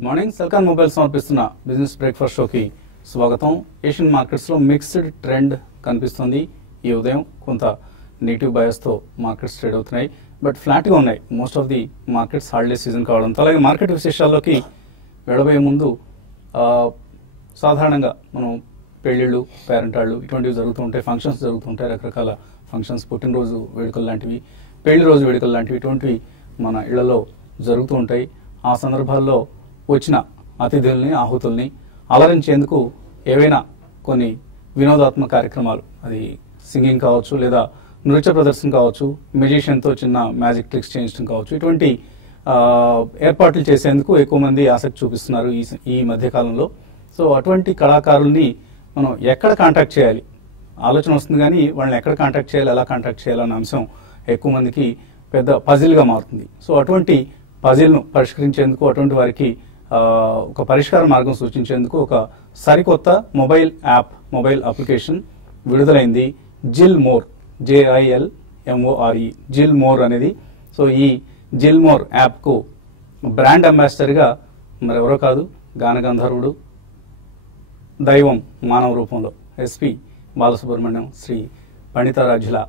Good morning. Celkon mobile సమర్పిస్తున్న business breakfast షోకి స్వాగతం. ఏషియన్ మార్కెట్స్ లో మిక్స్డ్ ట్రెండ్ కనిపిస్తుంది. ఈ ఉదయం కొంత నెగిటివ్ బయాస్ తో మార్కెట్స్ ట్రేడ్ అవుతున్నాయి, బట్ ఫ్లాట్ గా ఉన్నాయి most of the markets holiday season కావడంతో. అలాగే మార్కెట్ విశేషాల్లోకి వెళ్ళబోయే ముందు సాధారణంగా మనం పెళ్లిళ్ళు, పేరెంటాళ్ళు ఇటువంటివి జరుగుతూ ఉంటాయి, ఫంక్షన్స్ జరుగుతుంటాయి, రకరకాల ఫంక్షన్స్, పుట్టినరోజు వేడుకలు లాంటివి, పెళ్లి రోజు వేడుకలు లాంటివి ఇటువంటివి మన ఇళ్లలో జరుగుతూ ఉంటాయి. ఆ సందర్భాల్లో వచ్చిన అతిథుల్ని, ఆహుతుల్ని అలరించేందుకు ఏవైనా కొన్ని వినోదాత్మక కార్యక్రమాలు, అది సింగింగ్ కావచ్చు, లేదా నృత్య ప్రదర్శన కావచ్చు, మ్యూజిషియన్తో చిన్న మ్యాజిక్ ట్రిక్స్ చేయించడం కావచ్చు, ఇటువంటి ఏర్పాట్లు చేసేందుకు ఎక్కువ మంది ఆసక్తి చూపిస్తున్నారు ఈ మధ్య కాలంలో. సో అటువంటి కళాకారుల్ని మనం ఎక్కడ కాంటాక్ట్ చేయాలి ఆలోచన వస్తుంది, కానీ వాళ్ళని ఎక్కడ కాంటాక్ట్ చేయాలి, ఎలా కాంటాక్ట్ చేయాలన్న అంశం ఎక్కువ మందికి పెద్ద పజిల్గా మారుతుంది. సో అటువంటి పజిల్ను పరిష్కరించేందుకు, అటువంటి వారికి ఒక పరిష్కార మార్గం సూచించేందుకు ఒక సరికొత్త మొబైల్ యాప్, మొబైల్ అప్లికేషన్ విడుదలైంది. జిల్ మోర్, JILMORE, జిల్ మోర్ అనేది. సో ఈ జిల్ మోర్ యాప్కు బ్రాండ్ అంబాసిడర్గా మరెవరో కాదు, గాన గంధర్వుడు, దైవం మానవ రూపంలో SP బాలసుబ్రహ్మణ్యం, శ్రీ పండితారాధ్యుల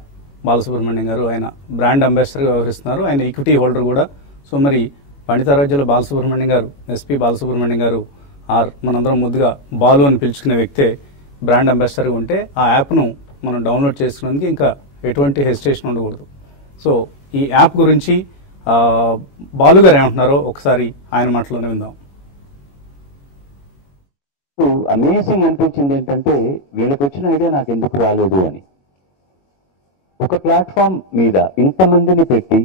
బాలసుబ్రహ్మణ్యం గారు ఆయన బ్రాండ్ అంబాసిడర్గా వ్యవహరిస్తున్నారు. ఆయన ఈక్విటీ హోల్డర్ కూడా. సో మరి పండితారాధ్యుల బాలసుబ్రహ్మణ్యం గారు, SP బాలసుబ్రహ్మణ్యం గారు, మనందరం ముద్దుగా బాలు అని పిలుచుకునే వ్యక్తే బ్రాండ్ అంబాసిడర్గా ఉంటే ఆ యాప్ను మనం డౌన్లోడ్ చేసుకునేందుకు ఇంకా ఎటువంటి హెసిటేషన్ ఉండకూడదు. సో ఈ యాప్ గురించి బాలు గారు ఏమంటున్నారో ఒకసారి ఆయన మాటలోనే విందాం. అమేజింగ్ అనిపించింది ఏంటంటే, వీళ్ళకి వచ్చిన ఐడియా నాకు ఎందుకు రాలేదు అని. ఒక ప్లాట్ఫామ్ మీద ఇంతమందిని పెట్టి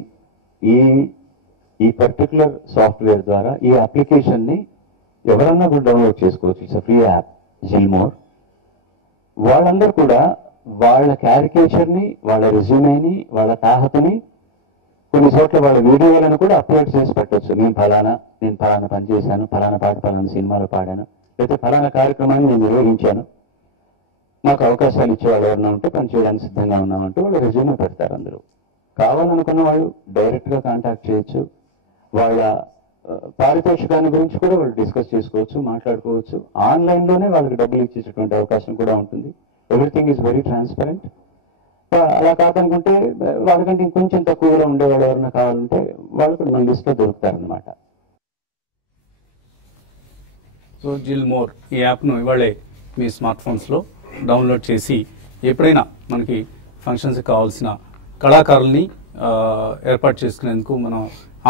ఈ పర్టికులర్ సాఫ్ట్వేర్ ద్వారా ఈ అప్లికేషన్ని ఎవరన్నా కూడా డౌన్లోడ్ చేసుకోవచ్చు. ఇట్స్ ఫ్రీ యాప్, జిల్మోర్. వాళ్ళందరూ కూడా వాళ్ళ క్యారికేచర్ని, వాళ్ళ రెజ్యూమేని, వాళ్ళ తాహతని, కొన్ని చోట్ల వాళ్ళ వీడియోలను కూడా అప్లోడ్ చేసి పెట్టవచ్చు. నేను ఫలానా పని చేశాను, ఫలానా పాట ఫలానా సినిమాలో పాడాను, లేకపోతే ఫలానా కార్యక్రమాన్ని నేను నిర్వహించాను, మాకు అవకాశాలు ఇచ్చే వాళ్ళు ఎవరైనా ఉంటే పని చేయడానికి సిద్ధంగా ఉన్నామంటూ వాళ్ళు రెజ్యూమే పెడతారు. అందరూ కావాలనుకున్న వాళ్ళు డైరెక్ట్గా కాంటాక్ట్ చేయొచ్చు. వాళ్ళ పారితోషికాన్ని గురించి కూడా వాళ్ళు డిస్కస్ చేసుకోవచ్చు, మాట్లాడుకోవచ్చు. ఆన్లైన్లోనే వాళ్ళకి డబ్బులు ఇచ్చేటటువంటి అవకాశం కూడా ఉంటుంది. Everything is very transparent. అలా కాదనుకుంటే వాళ్ళకంటే ఇంకొంచెం తక్కువలో ఉండేవాళ్ళు ఎవరైనా కావాలంటే వాళ్ళు కూడా మన లిస్ట్లో దొరుకుతారనమాట. సో జిల్ మోర్ ఈ యాప్ను ఇవాళే మీ స్మార్ట్ ఫోన్స్లో డౌన్లోడ్ చేసి ఎప్పుడైనా మనకి ఫంక్షన్స్కి కావాల్సిన కళాకారుల్ని ఏర్పాటు చేసుకునేందుకు, మనం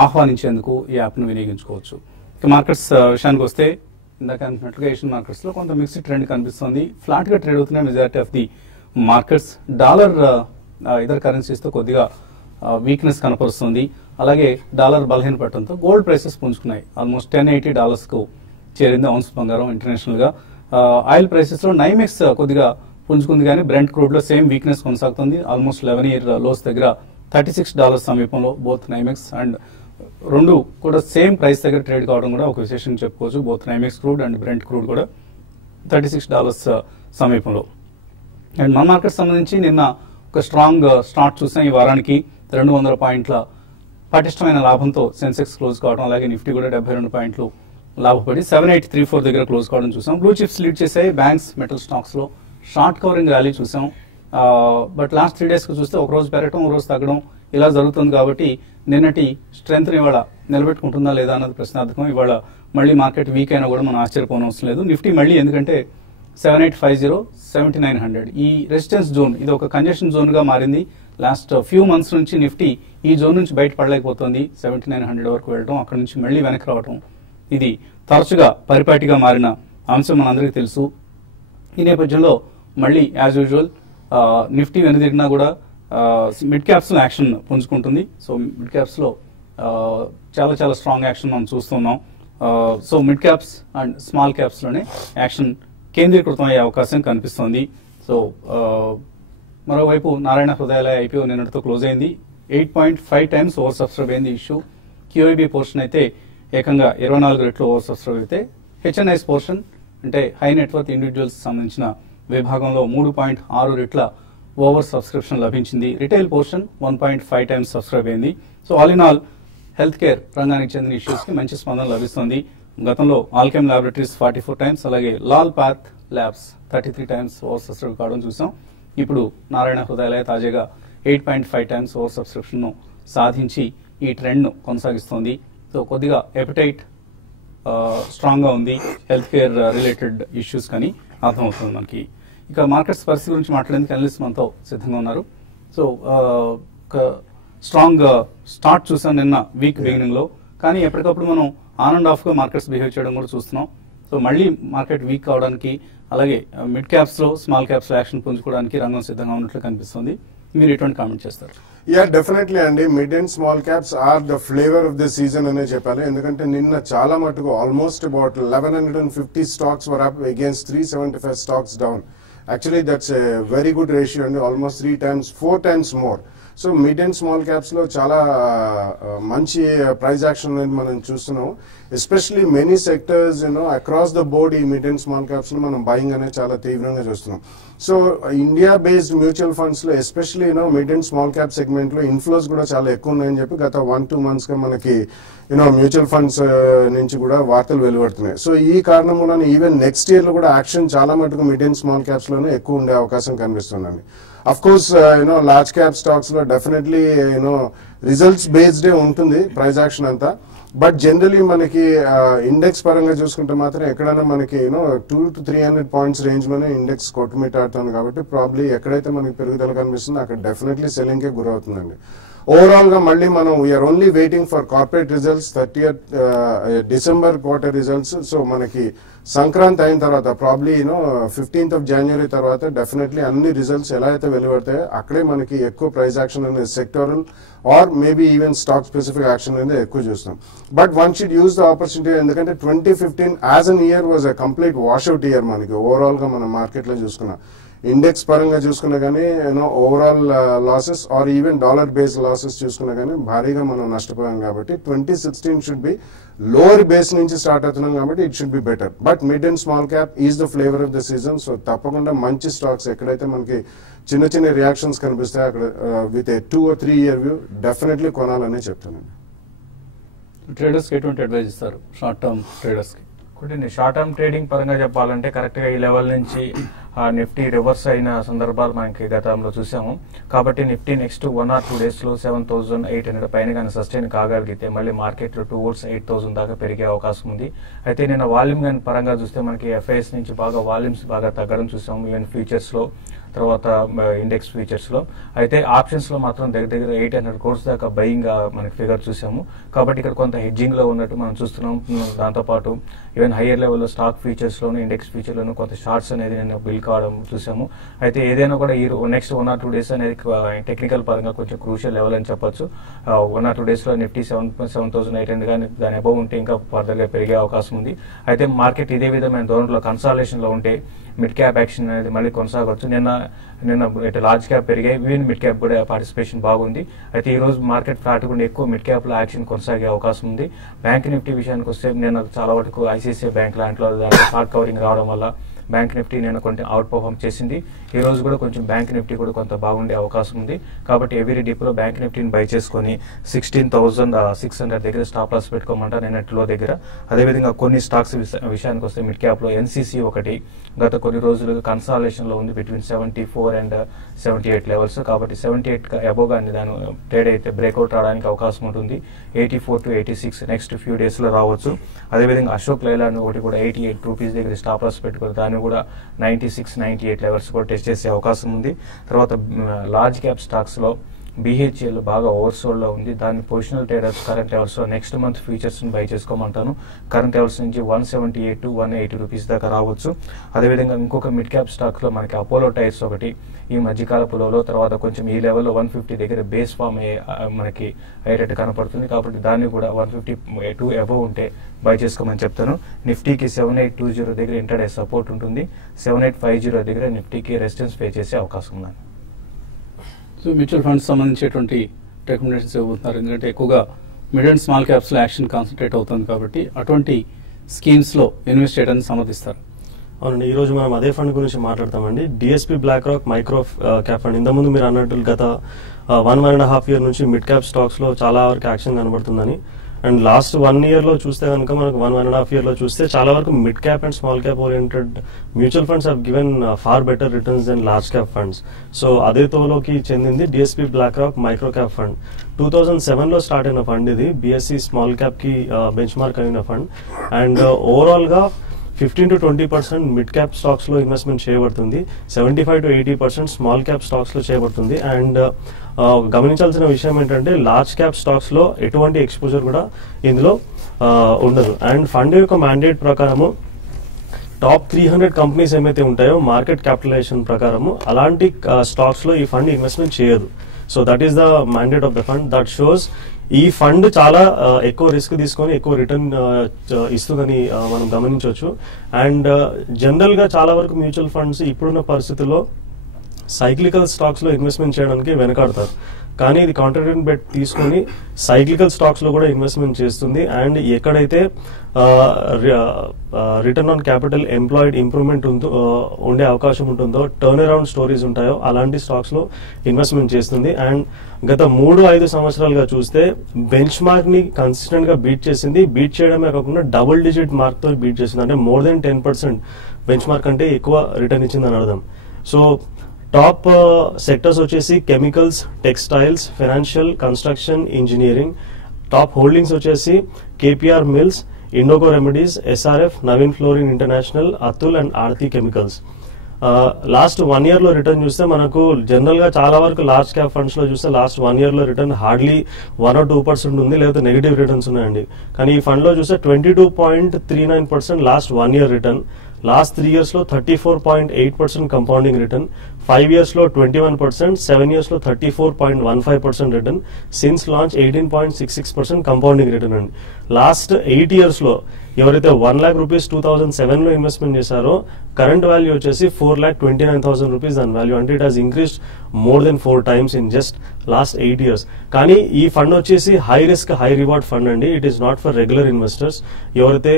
ఆహ్వానించేందుకు ఈ యాప్ను వినియోగించుకోవచ్చు. ఇక మార్కెట్స్ విషయానికి వస్తే, ఇందాక అనుకున్నట్లుగా ఏషియన్ మార్కెట్స్లో కొంత మిక్స్డ్ ట్రెండ్ కనిపిస్తుంది. ఫ్లాట్గా ట్రేడ్ అవుతున్నాయి majority of the markets. Dollar ఇతర కరెన్సీస్తో కొద్దిగా వీక్నెస్ కనపరుస్తుంది. అలాగే డాలర్ బలహీనపడటంతో గోల్డ్ ప్రైసెస్ పుంజుకున్నాయి. ఆల్మోస్ట్ $1080 చేరింది ఔన్స్ బంగారం ఇంటర్నేషనల్ గా. ఆయిల్ ప్రైసెస్ లో నైమెక్స్ కొద్దిగా పుంజుకుంది, కానీ బ్రెంట్ క్రూడ్ లో సేమ్ వీక్నెస్ కొనసాగుతుంది. ఆల్మోస్ట్ 11 year లోస్ దగ్గర $36 సమీపంలో బోత్ నైమెక్స్ అండ్ రెండు కూడా సేమ్ ప్రైస్ దగ్గర ట్రేడ్ కావడం కూడా ఒక విశేషం చెప్పుకోవచ్చు. Both NYMEX crude and Brent crude కూడా $36 సమీపంలో. అండ్ మన మార్కెట్ సంబంధించి నిన్న ఒక స్ట్రాంగ్ స్టార్ట్ చూసాం. ఈ వారానికి 200 పాయింట్ల పటిష్టమైన లాభంతో సెన్సెక్స్ క్లోజ్ కావడం, అలాగే నిఫ్టీ కూడా 72 పాయింట్లు లాభపడి 7834 దగ్గర క్లోజ్ కావడం చూసాం. బ్లూ చిప్స్ లీడ్ చేసాయి. బ్యాంక్స్, మెటల్ స్టాక్స్ లో షార్ట్ కవరింగ్ ర్యాలీ చూసాం. బట్ లాస్ట్ 3 days కు చూస్తే ఒక రోజు పెరగడం, ఒక రోజు తగ్గడం ఇలా జరుగుతుంది. కాబట్టి నిన్నటి స్ట్రెంత్ ఇవాళ నిలబెట్టుకుంటుందా లేదా అన్నది ప్రశ్నార్థకం. ఇవాళ మళ్ళీ మార్కెట్ వీక్ అయినా కూడా మనం ఆశ్చర్యపోనవసరం లేదు. నిఫ్టీ మళ్ళీ, ఎందుకంటే 7850, 7900 ఈ రెసిస్టెన్స్ జోన్, ఇది ఒక కంజెషన్ జోన్ గా మారింది. లాస్ట్ ఫ్యూ మంత్స్ నుంచి నిఫ్టీ ఈ జోన్ నుంచి బయటపడలేకపోతుంది. 7900 వరకు వెళ్ళడం, అక్కడ నుంచి మళ్ళీ వెనక్కి రావడం, ఇది తరచుగా పరిపాటిగా మారిన అంశం మనందరికీ తెలుసు. ఈ నేపథ్యంలో మళ్ళీ యాజ్ యూజువల్ నిఫ్టీ వెనుదిరిగినా కూడా మిడ్ క్యాప్స్ లో యాక్షన్ పుంజుకుంటుంది. సో మిడ్ క్యాప్స్ లో చాలా చాలా స్ట్రాంగ్ యాక్షన్ మనం చూస్తున్నాం. So mid caps and small caps లోనే యాక్షన్ కేంద్రీకృతం అయ్యే అవకాశం కనిపిస్తోంది. సో మరోవైపు నారాయణ హృదయాలయ IPO నిన్నటితో క్లోజ్ అయింది. 8.5 times ఓవర్ సబ్స్క్రైబ్ అయింది ఇష్యూ. QIB పోర్షన్ అయితే ఏకంగా 24 రెట్లు ఓవర్ సబ్స్క్రైబ్ అయితే, HNIs పోర్షన్ అంటే హై నెట్వర్త్ ఇండివిజువల్స్ సంబంధించిన విభాగంలో 3.6 రెట్ల ఓవర్ సబ్స్క్రిప్షన్ లభించింది. రిటైల్ పోర్షన్ 1.5 times సబ్స్క్రైబ్ అయింది. So all in all health care రంగానికి చెందిన ఇష్యూస్ కి మంచి స్పందన లభిస్తుంది. గతంలో ఆల్కెమ్ ల్యాబొరేటరీస్ 44 టైమ్స్, అలాగే Lal path labs 33 times over subscribe కావడం చూసాం. ఇప్పుడు నారాయణ హృదయాలయ తాజాగా 8.5 టైమ్స్ ఓవర్ సబ్స్క్రిప్షన్ ను సాధించి ఈ ట్రెండ్ ను కొనసాగిస్తోంది. సో కొద్దిగా ఎపిటైట్ స్ట్రాంగ్ గా ఉంది, హెల్త్ కేర్ రిలేటెడ్ ఇష్యూస్ కానీ అర్థమవుతుంది మనకి. ఇక మార్కెట్స్ పరిస్థితి గురించి మాట్లాడేందుకు అనలిస్ట్ మనతో సిద్ధంగా ఉన్నారు. సో ఒక స్ట్రాంగ్ స్టార్ట్ చూసాం నిన్న వీక్ బిగినింగ్ లో, కానీ ఎప్పటికప్పుడు మనం ఆన్ అండ్ ఆఫ్ గా మార్కెట్స్ బిహేవ్ చేయడం కూడా చూస్తున్నాం. సో మళ్ళీ మార్కెట్ వీక్ కావడానికి, అలాగే మిడ్ క్యాప్స్ లో స్మాల్ క్యాప్స్ లో యాక్షన్ పుంజుకోవడానికి రంగం సిద్ధంగా ఉన్నట్లు కనిపిస్తుంది. మీరు ఎటువంటి కామెంట్ చేస్తారు? డెఫినెట్లీ అండి. Mid and small caps are the flavour of the season అనే చెప్పాలి. ఎందుకంటే నిన్న చాలా మటుకు almost about 1150 stocks were up against 375 stocks down. Actually that's a very good ratio అండి, almost 4 times more. So mid and small caps లో చాలా మంచి ప్రైస్ యాక్షన్ అనేది మనం చూస్తున్నాం. Especially many sectors across the board ఈ మిడ్ అండ్ స్మాల్ క్యాప్స్ లో మనం బయింగ్ అనేది చాలా తీవ్రంగా చూస్తున్నాం. So India based mutual funds లో especially mid and small cap segment లో ఇన్ఫ్లోస్ కూడా చాలా ఎక్కువ ఉన్నాయని చెప్పి గత 1-2 months గా మనకి మ్యూచువల్ ఫండ్స్ నుంచి కూడా వార్తలు వెలువడుతున్నాయి. సో ఈ కారణం వలన ఈవెన్ నెక్స్ట్ ఇయర్ లో కూడా యాక్షన్ చాలా మటుకు మిడ్ అండ్ స్మాల్ క్యాప్స్ లోనే ఎక్కువ ఉండే అవకాశం కనిపిస్తుందండి. Of course large cap stocks లో డెఫినెట్లీ రిజల్ట్స్ బేస్డ్ ఉంటుంది ప్రైస్ యాక్షన్ అంతా. బట్ జనరలీ మనకి ఇండెక్స్ పరంగా చూసుకుంటే మాత్రం ఎక్కడైనా మనకి 200 to 300 points రేంజ్ లోనే ఇండెక్స్ కొట్టుమిట్టాడుతుంది. కాబట్టి ప్రాబ్లీ ఎక్కడైతే మనకి పెరుగుదల కనిపిస్తుందో అక్కడ డెఫినెట్లీ సెల్లింగ్ కే గురవుతుందండి. ఓవరాల్ గా మళ్ళీ మనం we're only waiting for corporate results, 30th December quarter results. So మనకి సంక్రాంతి అయిన తర్వాత ప్రాబ్లీ 15th of January తర్వాత డెఫినెట్లీ అన్ని రిజల్ట్స్ ఎలా అయితే వెలువడతాయో అక్కడే మనకి ఎక్కువ ప్రైస్ యాక్షన్ అనేది sectoral or maybe even stock specific action అనేది ఎక్కువ చూస్తాం. But one should use the opportunity, ఎందుకంటే 2015 as an year was a complete washout year మనకి ఓవరాల్ గా మనం మార్కెట్ లో చూసుకున్నాం. ఇండెక్స్ పరంగా చూసుకున్నా కానీ overall losses or even dollar based losses చూసుకున్నా కానీ భారీగా మనం నష్టపోయాం. కాబట్టి 2016 షుడ్ బి లోవర్ బేస్ నుంచి స్టార్ట్ అవుతున్నాం కాబట్టి it should be better. But mid and small cap is the flavour of the season. So తప్పకుండా మంచి స్టాక్స్ ఎక్కడైతే మనకి చిన్న చిన్న రియాక్షన్స్ కనిపిస్తాయి అక్కడ with a 2 or 3 year view definitely కొనాలని చెప్తానండి. ట్రేడర్స్ కి ఎటువంటి అడ్వైజ్ ఇస్తారు? షార్ట్ టర్మ్ ట్రేడర్స్ కి షార్ట్ టర్మ్ ట్రేడింగ్ పరంగా చెప్పాలంటే కరెక్ట్ గా ఈ లెవెల్ నుంచి నిఫ్టీ రివర్స్ అయిన సందర్భాలు మనకి గతంలో చూసాము. కాబట్టి నిఫ్టీ నెక్స్ట్ 1 or 2 days లో 7,800 పైన కానీ సస్టైన్ కాగలిగితే మళ్ళీ మార్కెట్ towards 8,000 దాకా పెరిగే అవకాశం ఉంది. అయితే నేను వాల్యూమ్ కానీ పరంగా చూస్తే మనకి ఎఫ్ఐఎస్ నుంచి బాగా వాల్యూమ్స్ బాగా తగ్గడం చూసాము, ఈవెన్ ఫ్యూచర్స్ లో, తర్వాత ఇండెక్స్ ఫ్యూచర్స్ లో. అయితే ఆప్షన్స్ లో మాత్రం దగ్గర 800 crores దాకా బయింగ్ మనకి ఫిగర్ చూసాము. కాబట్టి ఇక్కడ కొంత హెడ్జింగ్ లో ఉన్నట్టు మనం చూస్తున్నాం. దాంతోపాటు ఈవెన్ హైయర్ లెవెల్లో స్టాక్ ఫ్యూచర్స్ లోను, ఇండెక్స్ ఫ్యూచర్ లోను కొంత షార్ట్స్ అనేది నేను బిల్ కావడం చూసాము. అయితే ఏదైనా కూడా ఈ నెక్స్ట్ 1 or 2 days అనేది టెక్నికల్ పరంగా కొంచెం క్రూషియల్ లెవెల్ అని చెప్పొచ్చు. 1 or 2 days లో నిఫ్టీ 7,800 కానీ దాని అబౌవ్ ఉంటే ఇంకా ఫర్దర్ గా పెరిగే అవకాశం ఉంది. అయితే మార్కెట్ ఇదే విధమైన ధోరణిలో కన్సాలేషన్ లో ఉంటే మిడ్ క్యాప్ యాక్షన్ అనేది మళ్ళీ కొనసాగవచ్చు. నిన్న లార్జ్ క్యాప్ పెరిగాయి, ఈవెన్ మిడ్ క్యాప్ కూడా పార్టిసిపేషన్ బాగుంది. అయితే ఈ రోజు మార్కెట్ ఫ్లాట్ కూడా ఎక్కువ మిడ్ క్యాప్ లో యాక్షన్ కొనసాగే అవకాశం ఉంది. బ్యాంక్ నిఫ్టీ విషయానికి వస్తే నేను చాలా వరకు ఐసిఐసిఐ బ్యాంక్ లాంటిలో షార్ట్ కవరింగ్ రావడం వల్ల బ్యాంక్ నిఫ్టీ నేను కొంచెం అవుట్ పర్ఫార్మ్ చేసింది. ఈ రోజు కూడా కొంచెం బ్యాంక్ నిఫ్టీ కూడా కొంత బాగుండే అవకాశం ఉంది. కాబట్టి ఎవ్రీ డిప్లో బ్యాంక్ నిఫ్టీని బై చేసుకుని 16,600 దగ్గర స్టాప్ లాస్ పెట్టుకోమంటారు నిన్నట్లో దగ్గర. అదేవిధంగా కొన్ని స్టాక్స్ విషయానికి వస్తే మిడ్ క్యాప్ లో ఎన్సీసీ ఒకటి గత కొన్ని రోజులు కన్సాలేషన్ లో ఉంది బిట్వీన్ 74 and 78 లెవెల్స్. కాబట్టి 78 అబోవ్ గాని దాని ట్రేడ్ అయితే బ్రేక్అవుట్ రావడానికి అవకాశం ఉంటుంది. 84 to 86 నెక్స్ట్ ఫ్యూ డేస్ లో రావచ్చు. అదేవిధంగా అశోక్ లైలాండ్ ఒకటి కూడా 88 రూపీస్ దగ్గర స్టాప్ లాస్ పెట్టుకుని దాన్ని కూడా 96, 98 లెవెల్స్ కూడా టెస్ట్ చేసే అవకాశం ఉంది. తర్వాత లార్జ్ క్యాప్ స్టాక్స్ లో BHL బాగా ఓవర్సోల్డ్ లో ఉంది. దాని పొజిషనల్ ట్రేడర్స్ కరెంట్ లెవెల్స్ లో నెక్స్ట్ మంత్ ఫ్యూచర్స్ ని బై చేసుకోమంటాను. కరెంట్ లెవెల్స్ నుంచి 178 to 180 రూపీస్ దాకా రావచ్చు. అదేవిధంగా ఇంకొక మిడ్ క్యాప్ స్టాక్ లో మనకి అపోలో టైర్స్ ఒకటి ఈ మధ్యకాలపు లో, తర్వాత కొంచెం ఈ లెవెల్లో 150 దగ్గర బేస్ ఫామ్ మనకి అయ్యేటట్టు కనపడుతుంది. కాబట్టి దాన్ని కూడా 152 అబోవ్ ఉంటే బై చేసుకోమని చెప్తాను. నిఫ్టీకి 7820 దగ్గర ఇంటర్డే సపోర్ట్ ఉంటుంది. 7850 దగ్గర నిఫ్టీకి రెసిస్టెన్స్ పే చేసే అవకాశం ఉంది. సో మ్యూచువల్ ఫండ్స్ సంబంధించేటువంటి రికమెండేషన్స్ ఇవ్వబోతున్నారు, ఎందుకంటే ఎక్కువగా మిడ్ అండ్ స్మాల్ క్యాప్స్ లో యాక్షన్ కాన్సన్ట్రేట్ అవుతుంది కాబట్టి అటువంటి స్కీమ్స్ లో ఇన్వెస్ట్ చేయడానికి సమర్థిస్తారు. అవునండి, ఈ రోజు మనం అదే ఫండ్ గురించి మాట్లాడతామండి. DSP BlackRock micro cap fund. ఇంతకుముందు మీరు అన్నట్టు గత 1.5 year నుంచి మిడ్ క్యాప్ స్టాక్స్ లో చాలా వరకు యాక్షన్ కనబడుతుందని అండ్ లాస్ట్ 1 year లో చూస్తే కనుక మనకు 1.5 year లో చూస్తే చాలా వరకు mid cap and small cap oriented mutual funds have given far better returns than large cap funds. So అదే తోలోకి చెందింది DSP BlackRock micro cap fund. 2007 లో స్టార్ట్ అయిన ఫండ్ ఇది, బిఎస్సి స్మాల్ క్యాప్ కి బెంచ్ మార్క్ అయిన fund. And overall గా 15 to 20% mid cap stocks లో ఇన్వెస్ట్మెంట్ చేయబడుతుంది, 75 to 80% స్మాల్ క్యాప్ స్టాక్స్ లో చేయబడుతుంది. అండ్ గమనించాల్సిన విషయం ఏంటంటే లార్జ్ క్యాప్ స్టాక్స్ లో ఎటువంటి ఎక్స్పోజర్ కూడా ఇందులో ఉండదు. అండ్ ఫండ్ యొక్క మ్యాండేట్ ప్రకారము టాప్ 300 కంపెనీస్ ఏమైతే ఉంటాయో మార్కెట్ క్యాపిటలైజేషన్ ప్రకారము అలాంటి స్టాక్స్ లో ఈ ఫండ్ ఇన్వెస్ట్మెంట్ చేయదు. So that is the mandate of the fund. That shows ఈ ఫండ్ చాలా ఎక్కువ రిస్క్ తీసుకొని ఎక్కువ రిటర్న్ ఇస్తుందని మనం గమనించవచ్చు. అండ్ జనరల్ గా చాలా వరకు మ్యూచువల్ ఫండ్స్ ఇప్పుడున్న పరిస్థితుల్లో సైక్లికల్ స్టాక్స్ లో ఇన్వెస్ట్మెంట్ చేయడానికి వెనకాడతారు, కానీ ఇది కాంట్రాక్టెడ్ బెట్ తీసుకొని సైక్లికల్ స్టాక్స్ లో కూడా ఇన్వెస్ట్మెంట్ చేస్తుంది. అండ్ ఎక్కడైతే return on capital employed improvement ఉండే అవకాశం ఉంటుందో, టర్న్ అరౌండ్ స్టోరీస్ ఉంటాయో అలాంటి స్టాక్స్ లో ఇన్వెస్ట్మెంట్ చేస్తుంది. అండ్ గత 3-5 సంవత్సరాలుగా చూస్తే బెంచ్ మార్క్ ని కన్సిస్టెంట్ గా బీట్ చేసింది. బీట్ చేయడమే కాకుండా డబుల్ డిజిట్ మార్క్ తో బీట్ చేసింది, అంటే మోర్ దెన్ 10% బెంచ్ మార్క్ అంటే ఎక్కువ రిటర్న్ ఇచ్చిందని అర్థం. సో టాప్ సెక్టర్స్ వచ్చేసి chemicals, textiles, financial, construction, engineering. Top holdings వచ్చేసి KPR mills, Indoco remedies, SRF, Navin fluorine international, Atul and Aarti chemicals. Last 1 year లో రిటర్న్ చూస్తే మనకు జనరల్ గా చాలా వరకు లార్జ్ క్యాప్ ఫండ్స్ లో చూస్తే లాస్ట్ 1 year లో రిటర్న్ హార్డ్లీ 1 or 2% ఉంది, లేకపోతే నెగిటివ్ రిటర్న్స్ ఉన్నాయండి. కానీ ఈ ఫండ్ లో చూస్తే 22.39% last 1 year return, last 3 years లో 34.8% కంపౌండింగ్ రిటర్న్, 5 years లో 21%, 7 years లో 34.15% return, since launch 18.66% compounding return అండి. లాస్ట్ 8 years లో ఎవరైతే 1 lakh rupees 2007 లో ఇన్వెస్ట్మెంట్ చేశారో కరెంట్ వాల్యూ వచ్చేసి 4,29,000 rupees దాని వాల్యూ, అంటే it has increased more than 4 times in just last 8 years. కానీ ఈ ఫండ్ వచ్చేసి high risk high reward fund అండి. It is not for regular investors. ఎవరైతే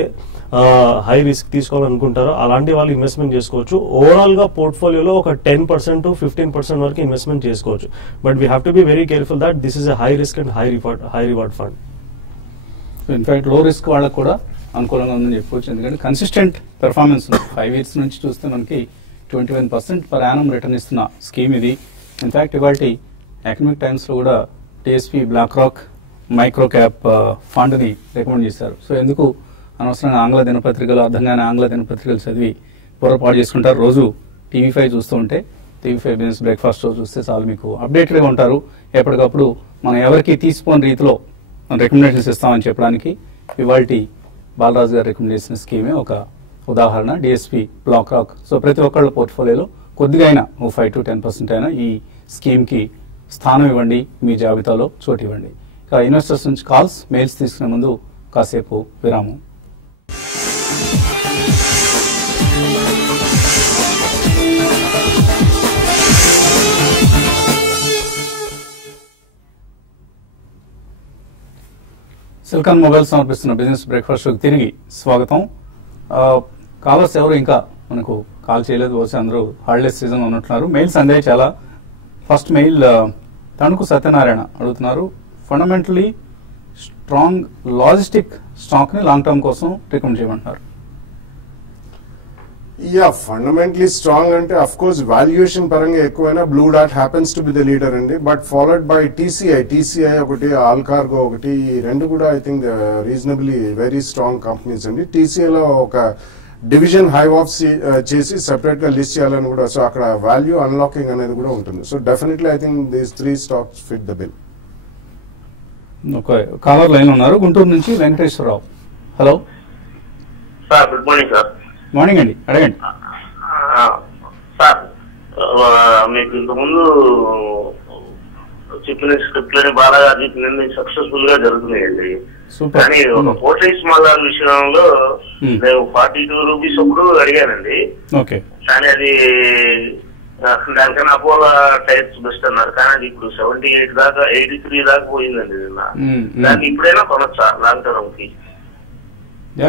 హై రిస్క్ తీసుకోవాలనుకుంటారో అలాంటి వాళ్ళు ఇన్వెస్ట్మెంట్ చేసుకోవచ్చు. ఓవరాల్ గా పోర్ట్ఫోలియోలో ఒక 10% to 15% వరకు ఇన్వెస్ట్మెంట్ చేసుకోవచ్చు. But we have to be very careful that this is a high risk and high reward fund. In fact లో రిస్క్ వాళ్ళకు కూడా అనుకూలంగా ఉందని చెప్పుకోవచ్చు, ఎందుకంటే కన్సిస్టెంట్ పెర్ఫార్మెన్స్ ఉంది. 5 years నుంచి చూస్తే మనకి 21% పర్ యానం రిటర్న్ ఇస్తున్న స్కీమ్ ఇది. ఇన్ఫాక్ట్ ఇవాళ ఎకనామిక్ టైమ్స్ లో కూడా DSP BlackRock micro cap fund ని రికమెండ్ చేశారు. సో ఎందుకు అనవసరంగా ఆంగ్ల దినపత్రికలు అర్థంగానే ఆంగ్ల దినపత్రికలు చదివి పొరపాటు చేసుకుంటారు. రోజు టీవీ5 చూస్తూ ఉంటే టీవీ5 బిజినెస్ బ్రేక్ఫాస్ట్ చూస్తే చాలు మీకు అప్డేటెడ్గా ఉంటారు. ఎప్పటికప్పుడు మనం ఎవరికి తీసిపోని రీతిలో రికమెండేషన్స్ ఇస్తామని చెప్పడానికి ఇవాళ బాలరాజు గారు రికమెండ్ చేసిన స్కీమే ఒక ఉదాహరణ, డిఎస్పీ బ్లాక్ రాక్. సో ప్రతి ఒక్కళ్ళ పోర్ట్ఫోలియోలో కొద్దిగా అయినా 5 to 10% అయినా ఈ స్కీమ్కి స్థానం ఇవ్వండి, మీ జాబితాలో చోటు ఇవ్వండి. ఇక ఇన్వెస్టర్స్ నుంచి కాల్స్, మెయిల్స్ తీసుకునే ముందు కాసేపు విరామం. సిల్కాన్ మొబైల్ సమర్పిస్తున్న బిజినెస్ బ్రేక్ఫాస్ట్ షోకి తిరిగి స్వాగతం. కాలర్స్ ఎవరు ఇంకా మనకు కాల్ చేయలేదు, బహుశా అందరూ హాలిడేస్ సీజన్ ఉన్నట్టున్నారు. మెయిల్స్ అందాయి చాలా. ఫస్ట్ మెయిల్ తణుకు సత్యనారాయణ అడుగుతున్నారు, ఫండమెంటలీ స్ట్రాంగ్ లాజిస్టిక్ స్టాక్ ని లాంగ్ టర్మ్ కోసం రికమెండ్ చేయమంటున్నారు. ఫండమెంటలీ స్ట్రాంగ్ అంటే అఫ్ కోర్స్ వాల్యుయేషన్ పరంగా ఎక్కువైనా blue dot happens to be the leader అండి. బట్ ఫాలోడ్ బై టీసీఐ ఒకటి, ఆల్ కార్గో ఒకటి, ఈ రెండు కూడా I think reasonably very strong companies అండి. టీసీఐలో ఒక డివిజన్ హై ఆఫ్ చేసి సెపరేట్ గా లిస్ట్ చేయాలని కూడా, సో అక్కడ వాల్యూ అన్లాకింగ్ అనేది కూడా ఉంటుంది. So definitely I think these 3 stocks fit the bill. ఒక కాలర్ లైన్ ఉన్నారు, గుంటూరు నుంచి Venkateswararao. Hello sir, good morning sir. Morning అండి, అడగండి సార్. మీకు ఇంతకుముందు చెప్పిన స్క్రిప్ట్ లని బాగా చెప్పినది సక్సెస్ఫుల్ గా జరుగుతున్నాయండి. కానీ ఒక పోర్ట్రేట్స్ మళ్ళాల విషయంలో నేను 42 rupees అప్పుడు అడిగానండి. కానీ అది దానికన్నా అపోలో టైర్స్ బెస్ట్ అన్నారు, కానీ అది ఇప్పుడు 78 దాకా 83 దాకా పోయిందండి నిన్న. దాన్ని ఇప్పుడైనా కొనొచ్చా లాంగ్ టర్మ్ కి?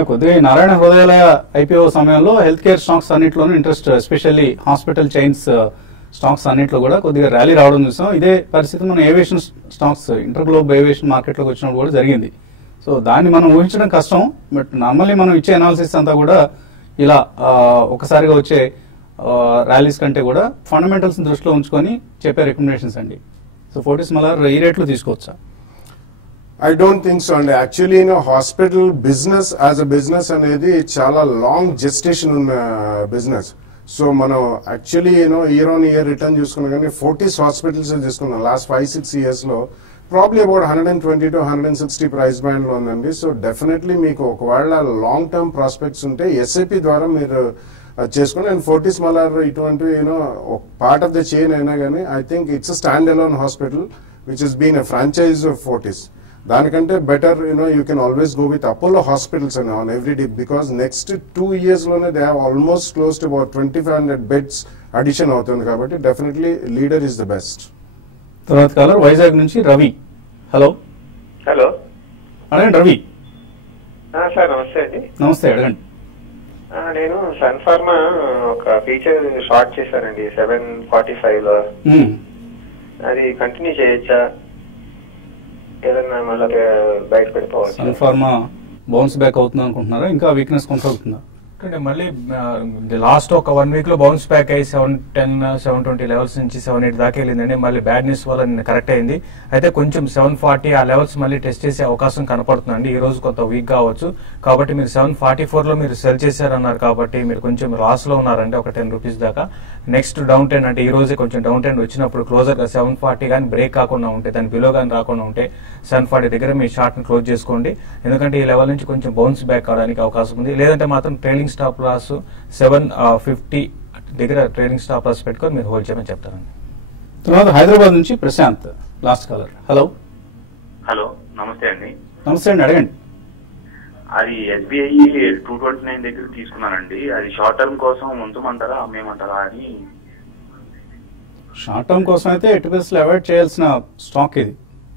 కొద్దిగా నారాయణ హృదయాలయ ఐపీఓ సమయంలో హెల్త్ కేర్ స్టాక్స్ అన్నింటిలోనూ interest, especially hospital chains stocks అన్నింటిలో కూడా కొద్దిగా ర్యాలీ రావడం చూసాం. ఇదే పరిస్థితి మనం aviation stocks inter globe aviation మార్కెట్లోకి వచ్చినప్పుడు కూడా జరిగింది. సో సో దాన్ని మనం ఊహించడం కష్టం. బట్ నార్మల్లీ మనం ఇచ్చే అనాలిసిస్ అంతా కూడా ఇలా ఒకసారిగా వచ్చే ర్యాలీస్ కంటే కూడా ఫండమెంటల్స్ దృష్టిలో ఉంచుకొని చెప్పే రికమెండేషన్స్ అండి. సో ఫోర్టిస్ మలార్ ఈ రేట్లో తీసుకోవచ్చా? I don't think so. And actually, hospital business as a business అనేది చాలా లాంగ్ జెస్టేషన్ ఉన్న బిజినెస్. సో మనం actually year on year return చూసుకున్నాం కానీ ఫోర్టీస్ హాస్పిటల్స్ తీసుకున్నాం లాస్ట్ 5-6 years లో probably about 120 to 160 price band లో ఉందండి. సో డెఫినెట్లీ మీకు ఒకవేళ లాంగ్ టర్మ్ ప్రాస్పెక్ట్స్ ఉంటే ఎస్ఐపి ద్వారా మీరు చేసుకుని, అండ్ ఫోర్టీస్ మలార్ ఇటువంటివి పార్ట్ ఆఫ్ ద చైన్ అయినా కానీ I think it's stand alone hospital which is been a franchise of Fortis. దానికంటే better you can always go with Apollo hospitals అని on every day, because next 2 years లోనే they have almost close to about 2500 beds addition అవుతుంది. కాబట్టి definitely leader is the best. తర్వాత caller Vizag నుంచి Ravi. Hello hello అడగండి Ravi. Sir నమస్తే అండి. నమస్తే, అడగండి. నేను సన్ ఫార్మా ఒక ఫీచర్ షార్ట్ చేశానండి 745 లో. అది కంటిన్యూ చేయొచ్చా, ఏదన్నా మళ్ళీ బయట పెట్టుకోవచ్చు? సన్ ఫార్మా బౌన్స్ బ్యాక్ అవుతుంది అనుకుంటున్నారా, ఇంకా వీక్నెస్ కొనసాగుతుందా? మళ్ళీ లాస్ట్ ఒక 1 week లో బౌన్స్ బ్యాక్ అయ్యి 710, 720 లెవెల్స్ నుంచి 780 దాకా వెళ్ళిందండి. మళ్ళీ బ్యాడ్ న్యూస్ వల్ల కరెక్ట్ అయింది. అయితే కొంచెం 740 ఆ లెవెల్స్ మళ్ళీ టెస్ట్ చేసే అవకాశం కనపడుతుందండి. ఈ రోజు కొంత వీక్ కావచ్చు. కాబట్టి మీరు 744 లో మీరు సెల్ చేశారన్నారు కాబట్టి మీరు కొంచెం లాస్ లో ఉన్నారండి, ఒక 10 రూపీస్ దాకా. నెక్స్ట్ డౌన్ ట్రెండ్ అంటే ఈ రోజే కొంచెం డౌన్ ట్రెండ్ వచ్చినప్పుడు క్లోజర్ గా 740 కానీ బ్రేక్ కాకుండా ఉంటే, దాని బిలో కానీ రాకుండా ఉంటే 740 దగ్గర మీ షార్ట్ ని క్లోజ్ చేసుకోండి. ఎందుకంటే ఈ లెవెల్ నుంచి కొంచెం బౌన్స్ బ్యాక్ అవడానికి అవకాశం ఉంది. లేదంటే మాత్రం ట్రైలింగ్ స్టాప్ లాస్ 750 దగ్గర ట్రైలింగ్ స్టాప్ లాస్ పెట్టుకొని మీరు హోల్డ్ చేయమని చెప్తారండి. తర్వాత హైదరాబాద్ నుంచి Prashanth last caller. Hello hello నమస్తే అండి. నమస్తే అండి, అడగండి. అది ఎస్బీఐ 229 దగ్గర తీసుకున్నానండి. అది షార్ట్ టర్మ్ కోసం ఉంచమంటారా అమ్మేయమంటారా అని. షార్ట్ టర్మ్ కోసం అయితే ఎటుపేస్ లో అవాయిడ్ చేయాల్సిన స్టాక్ ఇది.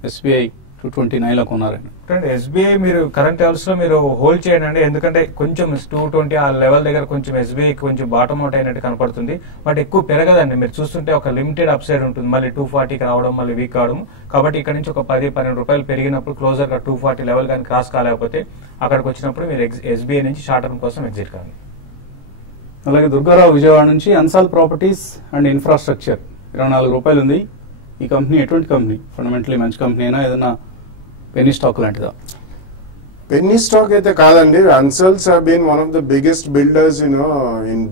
ఎస్బీఐ 229 లో కొన్నారండి. ఎస్బీఐ మీరు కరెంట్ లెవెల్స్ లో మీరు హోల్డ్ చేయండి. ఎందుకంటే కొంచెం 220 ఆ లెవెల్ దగ్గర కొంచెం ఎస్బీఐ కొంచెం బాటమ్ అవుట్ అయినట్టు కనపడుతుంది. బట్ ఎక్కువ పెరగదండి. మీరు చూస్తుంటే ఒక లిమిటెడ్ అప్ సైడ్ ఉంటుంది, మళ్ళీ 240కి రావడం, మళ్ళీ వీక్ అవడం. కాబట్టి ఇక్కడ నుంచి ఒక 10-12 రూపాయలు పెరిగినప్పుడు క్లోజర్ గా 240 లెవెల్ కానీ క్రాస్ కాలేకపోతే అక్కడికి వచ్చినప్పుడు మీరు ఎస్బీఐ నుంచి షార్ట్ టర్మ్ కోసం ఎగ్జిట్ కావాలి. అలాగే దుర్గారావు విజయవాడ నుంచి అన్సాల్ ప్రాపర్టీస్ అండ్ ఇన్ఫ్రాస్ట్రక్చర్ 24 రూపాయలు ఉంది. ఈ కంపెనీ ఎటువంటి కంపెనీ? ఫండమెంటలీ మంచి కంపెనీ అయినా ఏదైనా పెన్నీ స్టాక్ లాంటిదా? పెన్నీ స్టాక్ అయితే కాదండి. Ansals have been one of the biggest builders in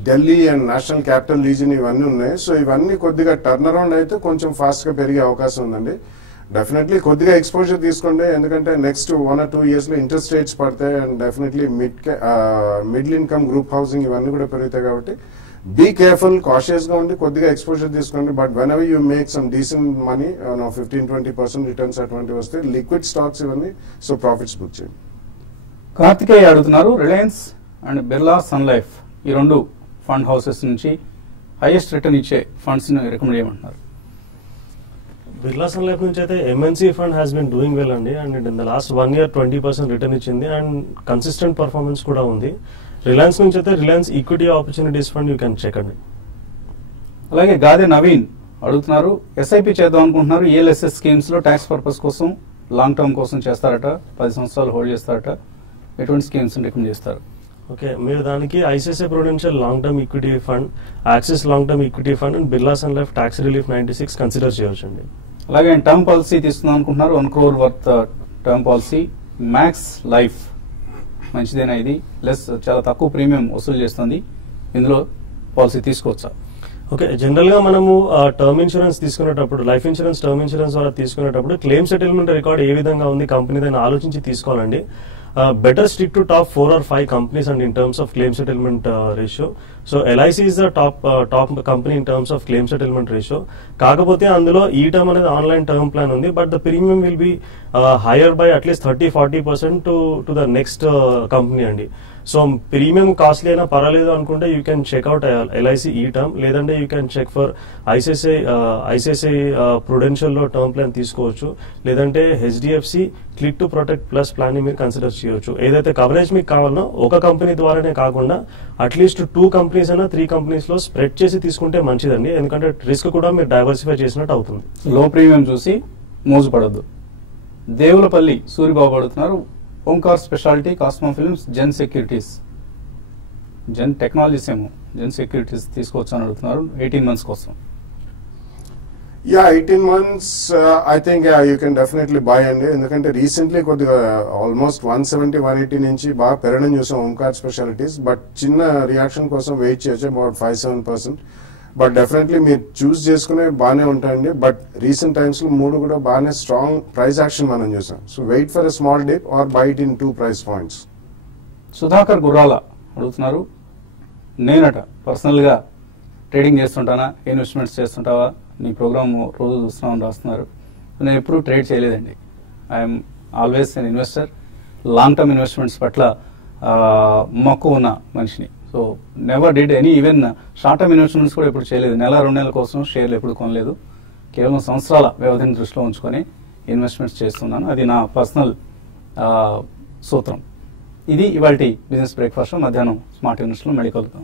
Delhi and national capital region ఇవన్నీ ఉన్నాయి. సో ఇవన్నీ కొద్దిగా టర్న్ అరౌండ్ అయితే కొంచెం ఫాస్ట్ గా పెరిగే అవకాశం ఉందండి. డెఫినెట్లీ కొద్దిగా ఎక్స్పోజర్ తీసుకోండి, ఎందుకంటే నెక్స్ట్ 1 or 2 years లో ఇంట్రెస్ట్ రేట్స్ పడతాయి and definitely middle income group housing ఇవన్నీ కూడా పెరుగుతాయి. కాబట్టి బీ కేర్ఫుల్, కాషియస్ గా ఉండి కొద్దిగా ఎక్స్పోజర్ తీసుకోండి. But whenever you make some decent money 15-20% returns అటువంటి వస్తే లిక్విడ్ స్టాక్స్ ఇవన్నీ, సో ప్రాఫిట్స్ బుక్ చేయండి. కార్తికేయ అడుగుతున్నారు, Reliance and Birla sun life ఈ 2 ఫండ్ హౌసెస్ నుంచి హైయెస్ట్ రిటర్న్ ఇచ్చే ఫండ్స్ ని రికమెండ్ చేయమంటున్నారు. బిర్లా సన్ లైఫ్ నుంచి అయితే MNC fund has been doing well అండి. And in the last 1 year 20% return ఇచ్చింది అండ్ కన్సిస్టెంట్ పర్ఫార్మెన్స్ కూడా ఉంది. రిలయన్స్ నుంచి అయితే Reliance equity opportunities fund you can check అండి. అలాగే గాదే నవీన్ అడుగుతున్నారు, ఎస్ఐపి చేద్దాం అనుకుంటున్నారు. ఈఎల్ఎస్ఎస్ స్కీమ్స్ లో ట్యాక్స్ పర్పస్ కోసం లాంగ్ టర్మ్ కోసం చేస్తారట, 10 సంవత్సరాలు హోల్డ్ చేస్తారట. ఎటువంటి స్కీమ్స్ రికమెండ్ చేస్తారు? ఓకే, మీరు దానికి ICICI Prudential long term equity fund, Axis long term equity fund and Birla sun Life tax relief 96 consider చేయవచ్చు అండి. అలాగే టర్మ్ పాలసీ తీసుకుందాం అనుకుంటున్నారు, 1 crore worth term policy. Max Life మంచిదేనా? ఇది లెస్ చాలా తక్కువ ప్రీమియం వసూలు చేస్తుంది, ఇందులో పాలసీ తీసుకోవచ్చా? ఓకే, జనరల్ గా మనము టర్మ్ ఇన్సూరెన్స్ తీసుకునేటప్పుడు, లైఫ్ ఇన్సూరెన్స్, టర్మ్ ఇన్సూరెన్స్ ద్వారా తీసుకునేటప్పుడు క్లెయిమ్ సెటిల్మెంట్ రికార్డ్ ఏ విధంగా ఉంది కంపెనీ దాన్ని ఆలోచించి తీసుకోవాలండి. better stick to top 4 or 5 companies and in terms of claim settlement ratio. So LIC is the top company in terms of claim settlement ratio. కాకపోతే అందులో ఈ టర్మ్ అనేది ఆన్లైన్ టర్మ్ ప్లాన్ ఉంది, but the premium will be higher by at least 30-40% to the next company అండి. So premium costly అయినా పర్వాలేదు అనుకుంటే you can check out LIC ఈ టర్మ్, లేదంటే you can check for ICICI Prudential లో టర్మ్ ప్లాన్ తీసుకోవచ్చు, లేదంటే HDFC click to protect plus plan ని మీరు కన్సిడర్ చేయవచ్చు. ఏదైతే కవరేజ్ మీకు కావాలనో ఒక కంపెనీ ద్వారానే కాకుండా అట్లీస్ట్ 2 కంపెనీస్ అయినా 3 కంపెనీస్ లో స్ప్రెడ్ చేసి తీసుకుంటే మంచిదండి, ఎందుకంటే రిస్క్ కూడా మీరు డైవర్సిఫై చేసినట్టు అవుతుంది. లో ప్రీమియం చూసి మోజు పడద్దు. దేవులపల్లి సూరిబాబు అడుగుతున్నారు, ఓంకార్ స్పెషాలిటీ, కాస్మో ఫిల్మ్స్, జెన్ సెక్యూరిటీస్, జెన్ టెక్నాలజీస్ ఏమో జెన్ సెక్యూరిటీస్ తీసుకోవచ్చు అని అడుగుతున్నారు 18 months కోసం. Yeah, 18 months, I think you can definitely buy అండి. ఎందుకంటే రీసెంట్లీ కొద్దిగా ఆల్మోస్ట్ 170-180 నుంచి బాగా పెరగడం చూసాం ఓంకార్ స్పెషాలిటీస్. బట్ చిన్న రియాక్షన్ కోసం వెయిట్ చేయొచ్చు, అబౌట్ 5-7%. బట్ డెఫినెట్లీ మీరు చూస్ చేసుకునే బాగానే ఉంటాయండి. బట్ రీసెంట్ టైమ్స్ లో 3 కూడా బాగానే స్ట్రాంగ్ ప్రైస్ యాక్షన్ మనం చూసాం. So wait for a small dip or buy it in 2 price points. Sudhakar Gurrala అడుగుతున్నారు, నేనట పర్సనల్గా ట్రేడింగ్ చేస్తుంటానా, ఇన్వెస్ట్మెంట్స్ చేస్తుంటావా, నీ ప్రోగ్రామ్ రోజు చూస్తున్నామని రాస్తున్నారు. నేను ఎప్పుడూ ట్రేడ్ చేయలేదండి. I'm always N investor. Long term investments పట్ల మక్కువ ఉన్న మనిషిని. So never did any, even short term investments కూడా ఎప్పుడు చేయలేదు. 1-2 నెలల కోసం షేర్లు ఎప్పుడు కొనలేదు. కేవలం సంవత్సరాల వ్యవధిని దృష్టిలో ఉంచుకొని ఇన్వెస్ట్మెంట్స్ చేస్తున్నాను. అది నా పర్సనల్ సూత్రం. ఇది ఇవాల్టి బిజినెస్ బ్రేక్ఫాస్ట్. మధ్యాహ్నం స్మార్ట్ ఇన్వెస్ట్లో మళ్ళీ కలుద్దాం.